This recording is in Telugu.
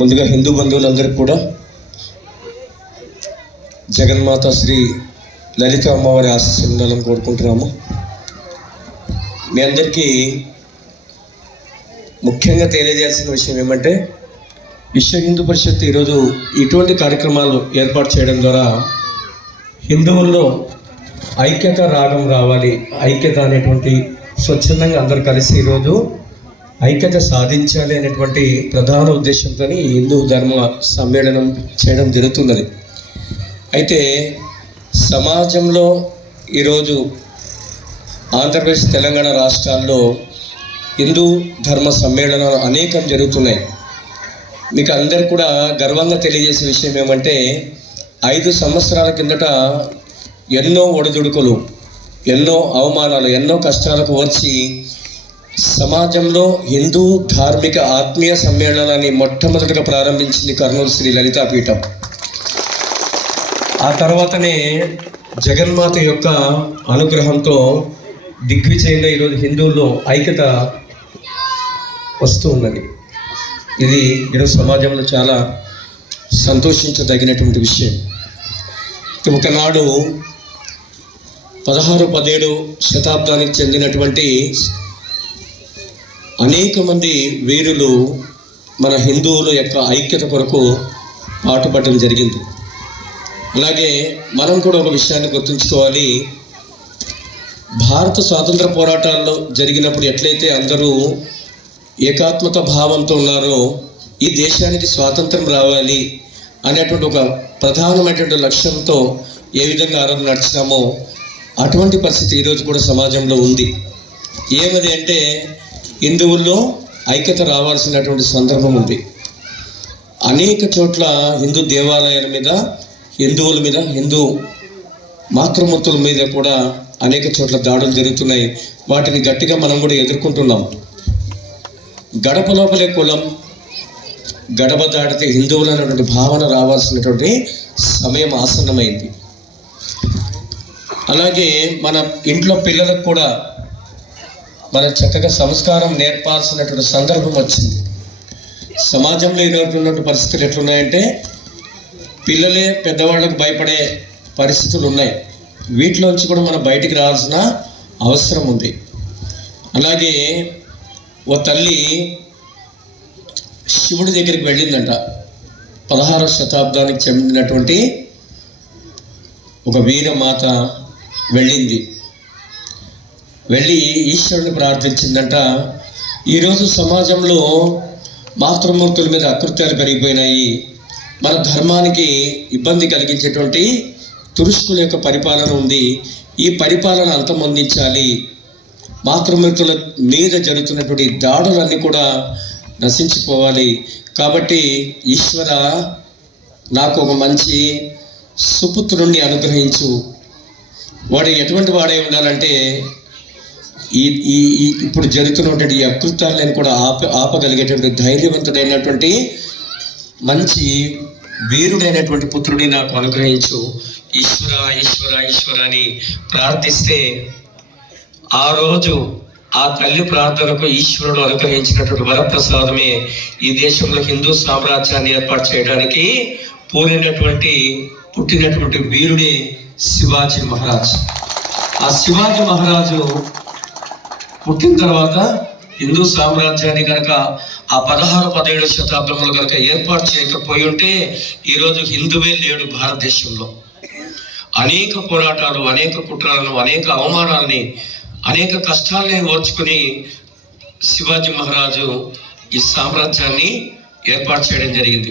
ముందుగా హిందూ బంధువులందరికీ కూడా జగన్మాత శ్రీ లలిత అమ్మవారి ఆశీస్సులు ఉండాలని కోరుకుంటున్నాము. మీ అందరికీ ముఖ్యంగా తెలియజేయాల్సిన విషయం ఏమంటే విశ్వ హిందూ పరిషత్ ఈరోజు ఇటువంటి కార్యక్రమాలు ఏర్పాటు చేయడం ద్వారా హిందువుల్లో ఐక్యత రాగం రావాలి ఐక్యత అనేటువంటి స్వచ్ఛందంగా అందరు కలిసి ఈరోజు ఐక్యత సాధించాలి అనేటువంటి ప్రధాన ఉద్దేశంతో హిందూ ధర్మ సమ్మేళనం చేయడం జరుగుతున్నది. అయితే సమాజంలో ఈరోజు ఆంధ్రప్రదేశ్ తెలంగాణ రాష్ట్రాల్లో హిందూ ధర్మ సమ్మేళనాలు అనేకం జరుగుతున్నాయి. మీకు అందరు కూడా గర్వంగా తెలియజేసే విషయం ఏమంటే ఐదు సంవత్సరాల కిందట ఎన్నో ఒడిదుడుకులు ఎన్నో అవమానాలు ఎన్నో కష్టాలకు వచ్చి సమాజంలో హిందూ ధార్మిక ఆత్మీయ సమ్మేళనాన్ని మొట్టమొదటిగా ప్రారంభించింది కర్నూలు శ్రీ లలితాపీఠం. ఆ తర్వాతనే జగన్మాత యొక్క అనుగ్రహంతో దిగ్విజయంగా ఈరోజు హిందువుల్లో ఐక్యత వస్తూ ఉన్నది ఇది ఈరోజు సమాజంలో చాలా సంతోషించదగినటువంటి విషయం. ఒకనాడు పదహారు పదిహేడు శతాబ్దానికి చెందినటువంటి అనేక మంది వీరులు మన హిందువుల యొక్క ఐక్యత కొరకు పాటుపడడం జరిగింది. అలాగే మనం కూడా ఒక విషయాన్ని గుర్తుంచుకోవాలి. భారత స్వాతంత్ర పోరాటాల్లో జరిగినప్పుడు ఎట్లయితే అందరూ ఏకాత్మక భావంతో ఉన్నారో ఈ దేశానికి స్వాతంత్రం రావాలి అనేటువంటి ఒక ప్రధానమైనటువంటి లక్ష్యంతో ఏ విధంగా ఆ నడిచినామో అటువంటి పరిస్థితి ఈరోజు కూడా సమాజంలో ఉంది. ఏమది అంటే హిందువుల్లో ఐక్యత రావాల్సినటువంటి సందర్భం ఉంది. అనేక చోట్ల హిందూ దేవాలయాల మీద హిందువుల మీద హిందూ మాతృమూర్తుల మీద కూడా అనేక చోట్ల దాడులు జరుగుతున్నాయి. వాటిని గట్టిగా మనం కూడా ఎదుర్కొంటున్నాం. గడప లోపలే కులం గడప దాటితే హిందువులు అనేటువంటి భావన రావాల్సినటువంటి సమయం ఆసన్నమైంది. అలాగే మన ఇంట్లో పిల్లలకు కూడా మనం చక్కగా సంస్కారం నేర్పాల్సినటువంటి సందర్భం వచ్చింది. సమాజంలో ఈరోజు పరిస్థితులు ఎట్లున్నాయంటే పిల్లలే పెద్దవాళ్ళకు భయపడే పరిస్థితులు ఉన్నాయి. వీటిలోంచి కూడా మనం బయటికి రావాల్సిన అవసరం ఉంది. అలాగే ఓ తల్లి శివుడి దగ్గరికి వెళ్ళిందంట. పదహారవ శతాబ్దానికి చెందినటువంటి ఒక వీరమాత వెళ్ళింది. వెళ్ళి ఈశ్వరుని ప్రార్థించిందంట. ఈరోజు సమాజంలో మాతృమూర్తుల మీద అకృత్యాలు పెరిగిపోయినాయి. మన ధర్మానికి ఇబ్బంది కలిగించేటువంటి తురుష్కుల యొక్క పరిపాలన ఉంది. ఈ పరిపాలన అంతమొందించాలి. మాతృమూర్తుల మీద జరుగుతున్నటువంటి దాడులన్నీ కూడా నశించిపోవాలి. కాబట్టి ఈశ్వర నాకు ఒక మంచి సుపుత్రుణ్ణి అనుగ్రహించు. వాడు ఎటువంటి వాడై ఉండాలంటే ఈ ఈ ఇప్పుడు జరుగుతున్నటువంటి ఈ అకృత్యాలను కూడా ఆప ఆపగలిగేటువంటి ధైర్యవంతుడైనటువంటి మంచి వీరుడైనటువంటి పుత్రుడిని నాకు అనుగ్రహించు. ఈశ్వర ఈశ్వర ఈశ్వర అని ప్రార్థిస్తే ఆ రోజు ఆ తల్లి ప్రార్థనకు ఈశ్వరుడు అనుగ్రహించినటువంటి వరప్రసాదమే ఈ దేశంలో హిందూ సామ్రాజ్యాన్ని ఏర్పాటు చేయడానికి పూరినటువంటి పుట్టినటువంటి వీరుడే శివాజీ మహారాజ్. ఆ శివాజీ మహారాజు పుట్టిన తర్వాత హిందూ సామ్రాజ్యాన్ని కనుక ఆ పదహారు పదిహేడు శతాబ్దంలో కనుక ఏర్పాటు చేయకపోయి ఉంటే ఈరోజు హిందువే లేడు భారతదేశంలో. అనేక పోరాటాలు అనేక కుట్రలను అనేక అవమానాలని అనేక కష్టాలని ఓర్చుకుని శివాజీ మహారాజు ఈ సామ్రాజ్యాన్ని ఏర్పాటు చేయడం జరిగింది.